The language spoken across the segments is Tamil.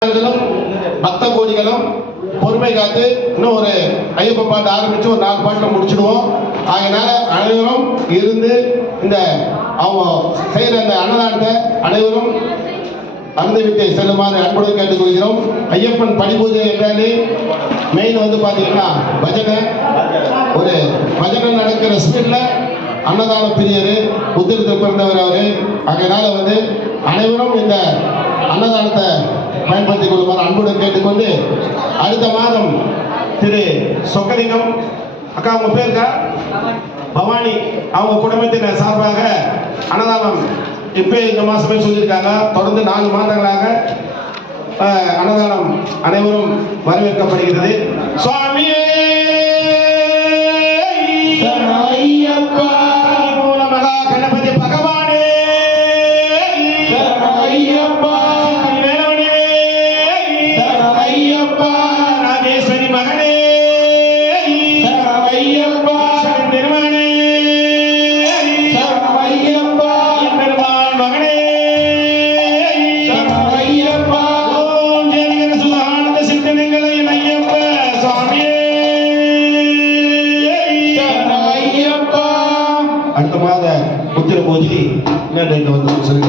பக்த கோடிகளும் பொறுமை காத்து இன்னும் ஒரு ஐயப்ப பாட்டு ஆரம்பிச்சு ஒரு 4 பாட்டில் முடிச்சிடுவோம். அதனால அனைவரும் இருந்து இந்த அவங்க செய்கிற அந்த அன்னதானத்தை அனைவரும் அனுமதித்து செல்லுமாறு அன்புடன் கேட்டுக்கொள்கிறோம். ஐயப்பன் படிபூஜை என்றாலே மெயின் பார்த்தீங்கன்னா பஜனை. ஒரு பஜனை நடக்கிற ஸ்பீடில் அன்னதான பிரியர் உத்திரத்தில் பிறந்தவர் அவர். அதனால அனைவரும் இந்த அன்னதானத்தை பயன்படுத்திக் கொள்ளுமாறு அன்புடன் கேட்டுக்கொண்டு, அடுத்த மாதம் திரு சொக்கலிங்கம் அக்கா அவங்க பேருக்கா பவானி அவங்க குடும்பத்தினர் சார்பாக அன்னதானம் இப்போ இந்த மாதமே சொல்லியிருக்காங்க. தொடர்ந்து 4 மாதங்களாக அன்னதானம் அனைவரும் வரவேற்கப்படுகிறது. சுவாமியே ஐயப்பா மூலமகா கணபதி பகவானே ஐயப்பா ஐயப்பா ராஜேஸ்வரி மகனே ஐயப்பா திருமகனே ஐயப்பா பெருமாள் மகனே ஐயப்பா ஓம் ஜெயகர சுகானந்த சித்தனங்களை ஐயப்ப சுவாமியே ஐயப்பா. அடுத்த மாத உத்திர பூஜை என்ன சொல்லுங்க.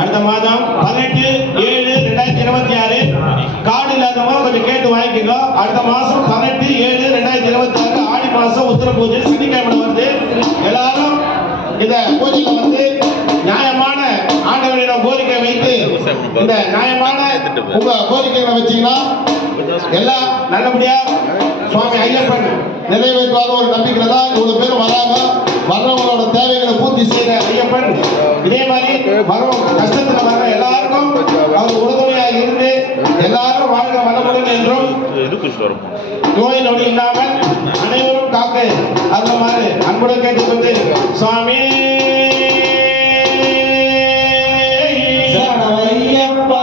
அடுத்த மாதம் 18/7/2026 கார்டு இல்லாதவங்க கொஞ்சம் கேட்டு வாங்கிக்கோங்க. அடுத்த மாசம் 18/7/2026 ஆடி மாசம் உத்திர பூஜை சனிக்கிழமை வருது. எல்லாரும் இந்த பூஜையில நியாயமான ஆண்டவரிடம் கோரிக்கை வைத்து இந்த நியாயமான உங்க கோரிக்கைகளை வச்சீங்கன்னா எல்லாம் நல்லபடியா சுவாமி ஐயப்பன் நிறைவேற்றுவாத ஒரு நம்பிக்கை தான் இவ்வளவு பேரும் வராங்க. வர்றவங்களோட தேவைகளை பூர்த்தி செய்த ஐயப்பன் இதே மாதிரி வரும் கஷ்டத்துல வர்ற எல்லாருக்கும் அவர் உறுதுணையாக இருந்து எல்லாரும் வாழ்க வளமுடன் என்றும் நோய் நொடி இல்லாமல் அனைவரும் காக்க அருளுமாறு அன்புடன் கேட்டுக்கொண்டு சுவாமி ஐயப்பா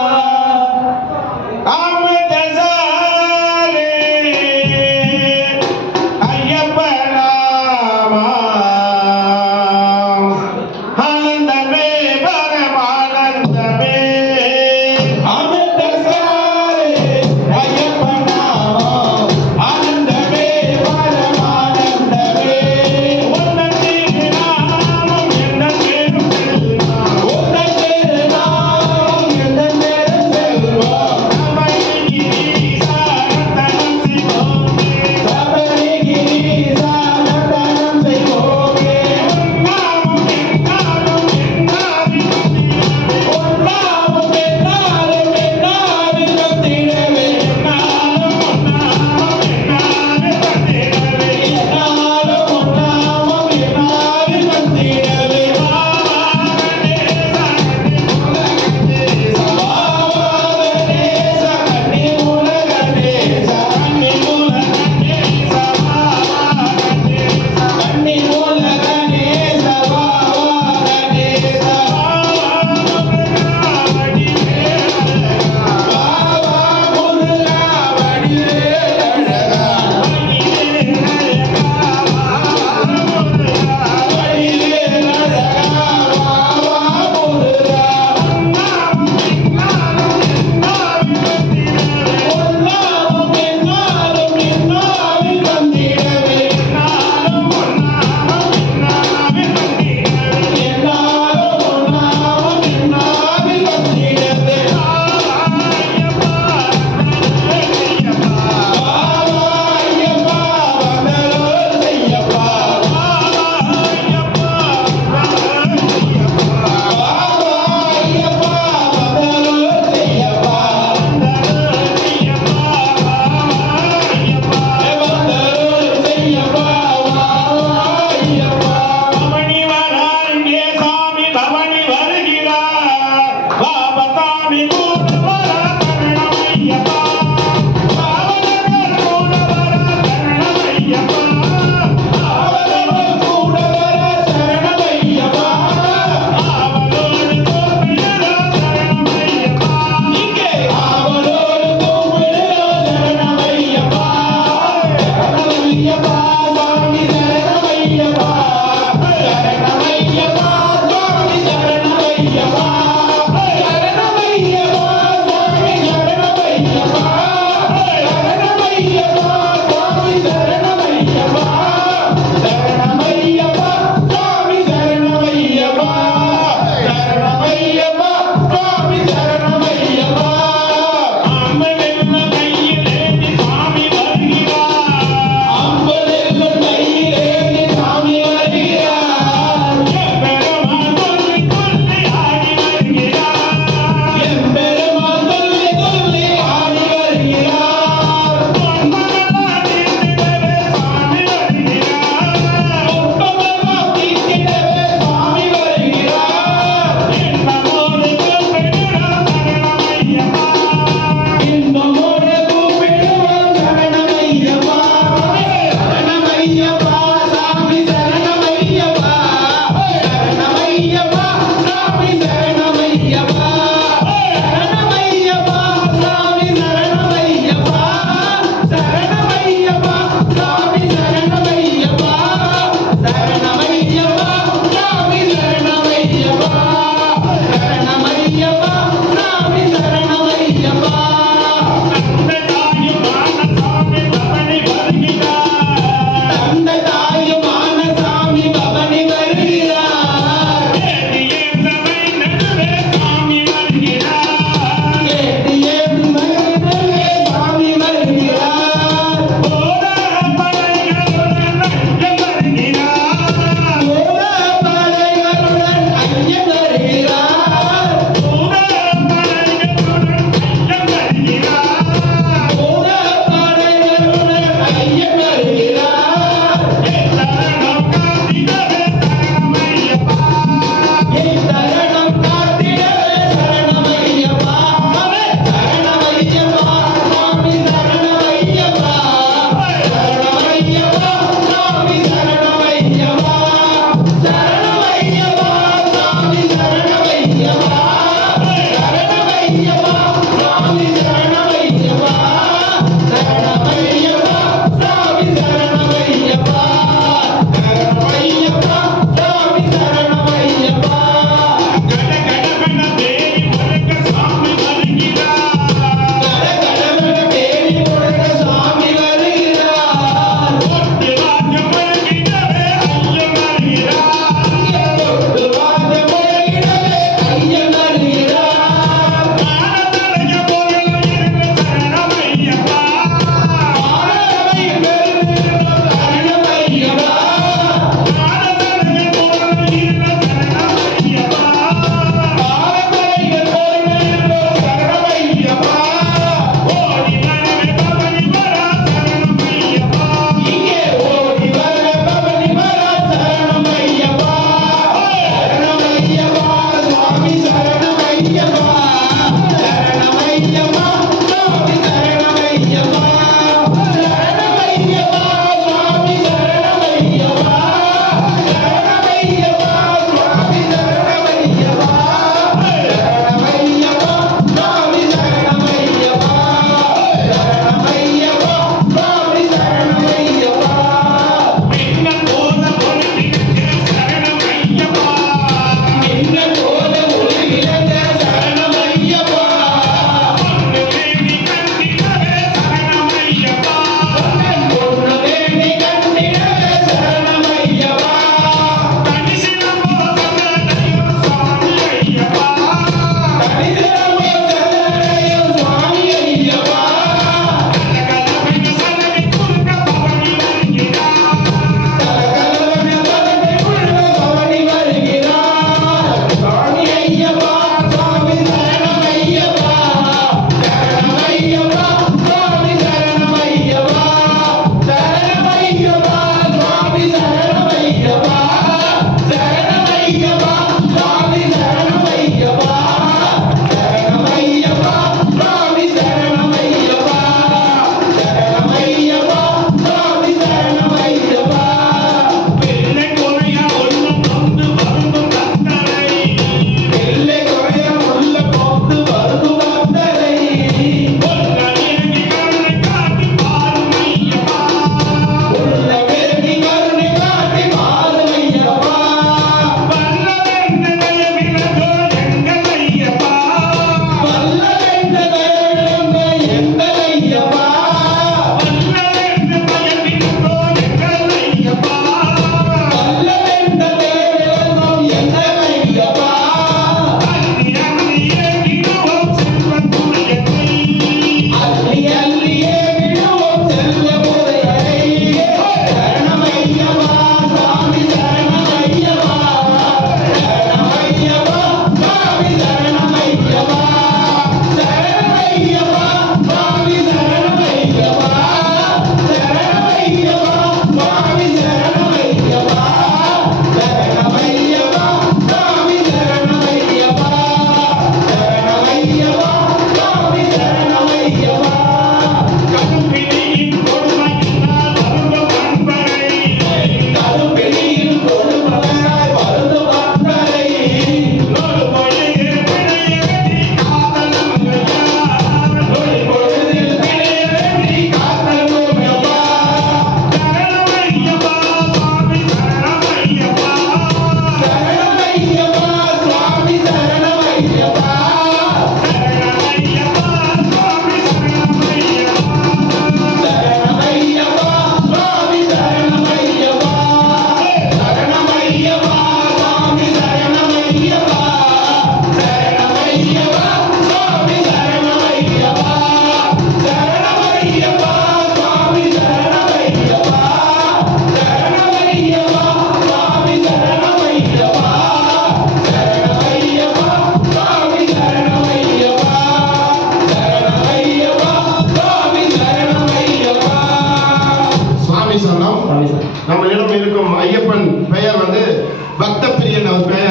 பக்த பிரியன் அவர் பேர.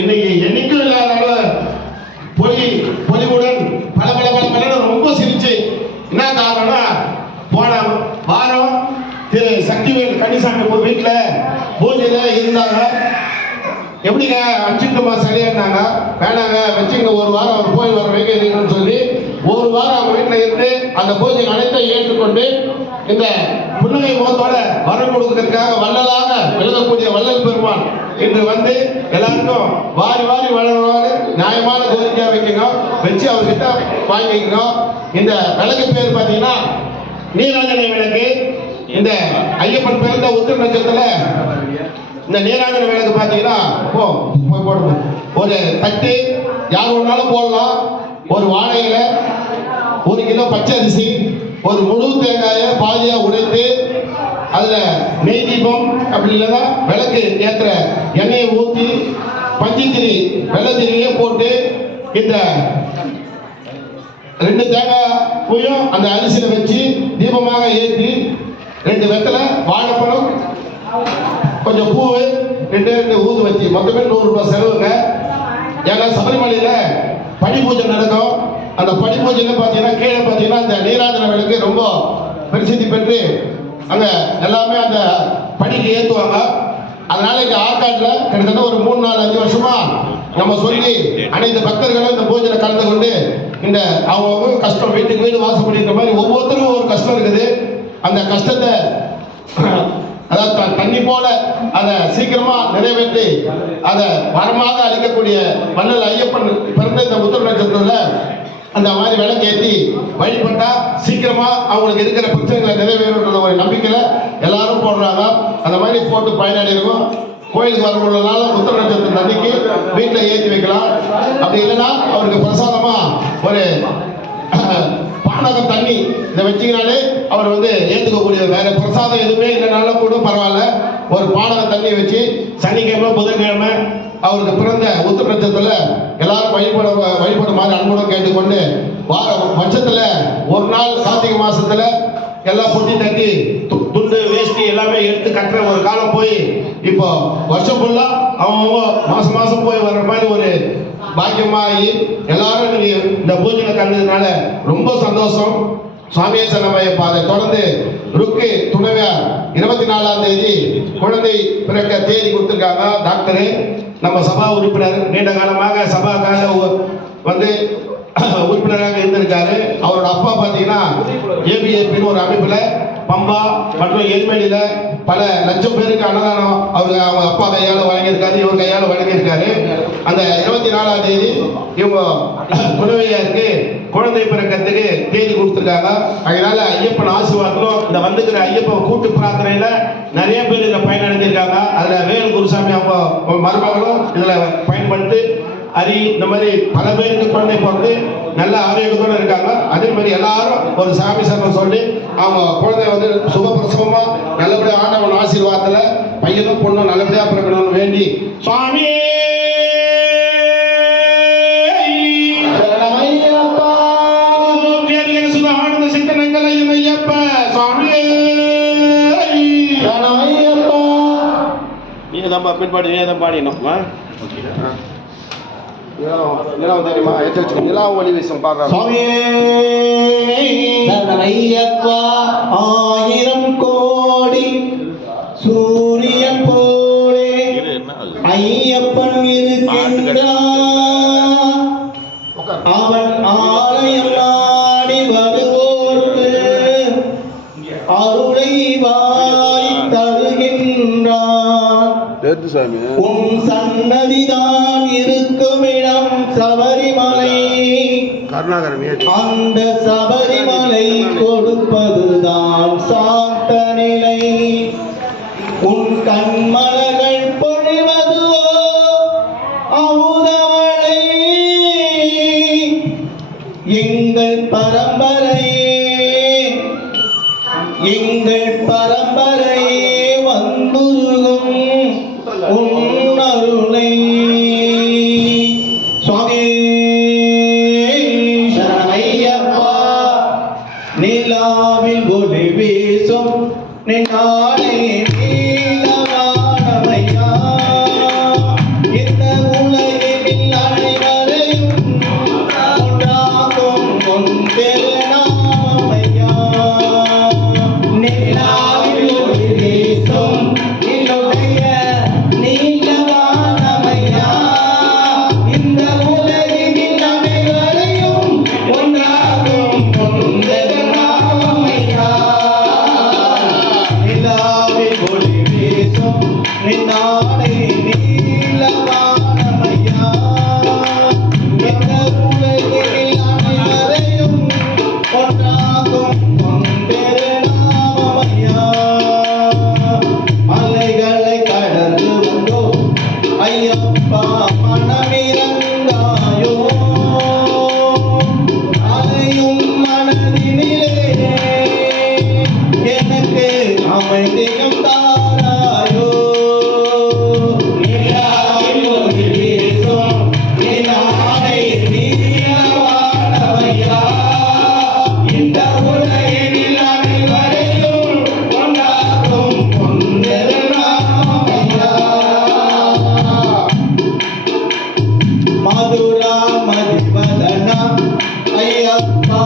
இன்னைக்கு என்னைக்கும் இல்லாத பொலிவுடன் பல பல பல பல ரொம்ப சிரிச்சு. என்ன காரணம்னா, போன வாரம் திரு சக்திவேல் கன்னிசாமி வீட்டில் பூஜையில இருந்தாங்க. எப்படிங்க அச்சுட்டுமா சரியானாங்க, வேணாங்க வச்சுக்கிட்டு ஒரு வாரம் அவர் போய் வர வைக்கணும்னு சொல்லி ஒரு வாரம் அவங்க வீட்டில் இருந்து அந்த பூஜை அனைத்தையும் ஏற்றுக்கொண்டு இந்த புன்னகை முகத்தோட வரம் கொடுக்கறதுக்காக வள்ளலாக எழுதக்கூடிய வள்ளல் பெருமான் இன்று வந்து எல்லாருக்கும் வாரி வாரி வளர்வாரு. நியாயமான கோரிக்கையா வைக்கணும், வச்சு அவர்கிட்ட வாங்கிக்கணும். இந்த விளக்கு பேர் பார்த்தீங்கன்னா நீராஞ்சனை விளக்கு. இந்த ஐயப்பன் பிறந்த உத்திர நட்சத்திரத்துல இந்த நீராஞ்சனை விளக்கு பார்த்தீங்கன்னா போடுங்க. ஒரு தட்டு யார் ஒன்றாலும் போடலாம். ஒரு வாழையில 1 கிலோ பச்சை அரிசி, ஒரு முழு தேங்காயை பாதியா உடைத்து அதுல நெய் தீபம் அப்படி இல்லைன்னா விளக்கு ஏற்றுற எண்ணெயை ஊற்றி பஞ்சுத்திரி வெள்ளத்திரியே போட்டு இந்த 2 தேங்காயும் அந்த அரிசியில வச்சு தீபமாக ஏற்றி 2 வெத்தலை வாழைப்பழம் கொஞ்சம் பூவு 2 ஊது வச்சு மொத்தமே 100 ரூபாய் செலவுங்க. ஏன்னா சபரிமலையில படி பூஜை நடக்கும். அந்த படி பூஜையில பார்த்தீங்கன்னா கீழே பார்த்தீங்கன்னா இந்த நீராஞ்சன விளக்கு ரொம்ப பிரசித்தி பெற்று அங்கே எல்லாமே அந்த படிக்கு ஏற்றுவாங்க. அதனால இங்கே ஆற்காட்டில் கிட்டத்தட்ட ஒரு 3, 4, 5 வருஷமா நம்ம சொல்லி அனைத்து பக்தர்களும் இந்த பூஜையில் கலந்து கொண்டு இந்த அவங்க கஷ்டம் வீட்டுக்கு வீடு வாசப்படின்ற மாதிரி ஒவ்வொருத்தரும் ஒரு கஷ்டம் இருக்குது. அந்த கஷ்டத்தை அதாவது தண்ணி போல அதை சீக்கிரமா நிறைவேற்றி அதை வரமாக அளிக்கக்கூடிய வள்ளல் ஐயப்பன் பிறந்த இந்த உத்திர நட்சத்திரத்துல அந்த மாதிரி விளக்கேற்றி வழிபட்டா சீக்கிரமா அவங்களுக்கு இருக்கிற பிரச்சனைகளை நிறைவேறுன்ற ஒரு நம்பிக்கையில எல்லாரும் போடுறாங்க. அந்த மாதிரி போட்டு பயனடைகிறோம். கோயிலுக்கு வரமுள்ளனால உத்திர நட்சத்திரம் அன்னைக்கு வீட்டில் ஏற்றி வைக்கலாம். அப்படி இல்லைன்னா அவருக்கு பிரசாதமா ஒரு பானகம் தண்ணி இதை வச்சிங்கனாலே அவர் வந்து ஏற்றுக்கக்கூடிய வேற பிரசாதம் எதுவுமே இல்லைனாலும் கூட பரவாயில்ல. ஒரு பானகம் தண்ணியை வச்சு சனிக்கிழமை புதன்கிழமை அவருக்கு பிறந்த உத்திர நட்சத்திரத்துல எல்லாரும் வழிபடுமாறு அன்புடன் கேட்டுக்கொண்டு வார பட்சத்துல ஒரு நாள் கார்த்திகை மாசத்துல எல்லாம் பொட்டி தட்டி துண்டு வேஷ்டி எல்லாமே எடுத்து கட்டுற ஒரு காலம் போய் இப்போ வருஷம் ஃபுல்லா அவங்க மாசம் மாசம் போய் வர்ற மாதிரி ஒரு பாக்கியமாகி எல்லாரும் இன்னைக்கு இந்த பூஜையில கலந்ததுனால ரொம்ப சந்தோஷம். சுவாமியே சரணமையப்பா. அதை தொடர்ந்து ருக்கு துணைவியார் 24ஆம் தேதி குழந்தை பிறக்க தேதி கொடுத்துருக்காங்க. டாக்டரு நம்ம சபா உறுப்பினர் நீண்ட காலமாக சபாக்காக வந்து உறுப்பினராக இருந்திருக்காரு. அவரோட அப்பா பார்த்தீங்கன்னா ஏபிஏபின்னு ஒரு அமைப்புல பம்பா மற்றும் எரிமேலியில பல லட்சம் பேருக்கு அன்னதானம் அவங்க அப்பா கையால வழங்கியிருக்காரு, இவர் கையால வழங்கியிருக்காரு. அந்த 24ஆம் தேதி இவங்க துணைவியாருக்கு குழந்தை பிறக்கிறதுக்கு தேதி கொடுத்துருக்காங்க. அதனால ஐயப்பன் ஆசீர்வாதத்திலும் இந்த வந்துக்கிற ஐயப்பன் கூட்டு பிரார்த்தனையில நிறைய பேர் இதில் பயனடைஞ்சிருக்காங்க. அதுல வேல் குருசாமி அவங்க மருமகளும் இதுல பயன்படுத்தி இந்த மாதிரி பல பேருக்கு குழந்தை பிறந்து நல்ல ஆரோக்கியத்தோடு இருக்காங்க. அதே மாதிரி எல்லாரும் ஒரு சாமி சரணம் சொல்லி அவங்க குழந்தை வந்து சுகப்பிரசவமா நல்லபடியா ஆண்டவன் ஆசீர்வாதத்துல பையனும் பொண்ணும் நல்லபடியா பிறக்கணும்னு வேண்டி சுவாமி ஆனந்த சிந்தனங்கள் ஐயப்ப சுவாமி நீங்க நம்ம பின்பாடு நீ தான் பாடினோம்மா. ஆயிரம் கோடி சூரியன் போலே ஐயப்பன் இருக்கின்றான். அவன் ஆலயம் நாடி வருவோருக்கு அருளை வாரி தருகின்றான். உன் சன்னதிதான் இருக்கும் இடம் சபரிமலை. அந்த சபரிமலை கொடுப்பதுதான் சாந்த நிலை. உன் கண்மலர்கள் பொழிவதுவோ அமுதமழை. எங்கள் பரம்பரையே வந்துருகும் உன் அருளை. சுவாமி சரணமையப்பா. நிலாவில் ஒளி வீசும் நின்னாளே நீலவானமையா. மதுரா மதிவதனா ஐயப்பா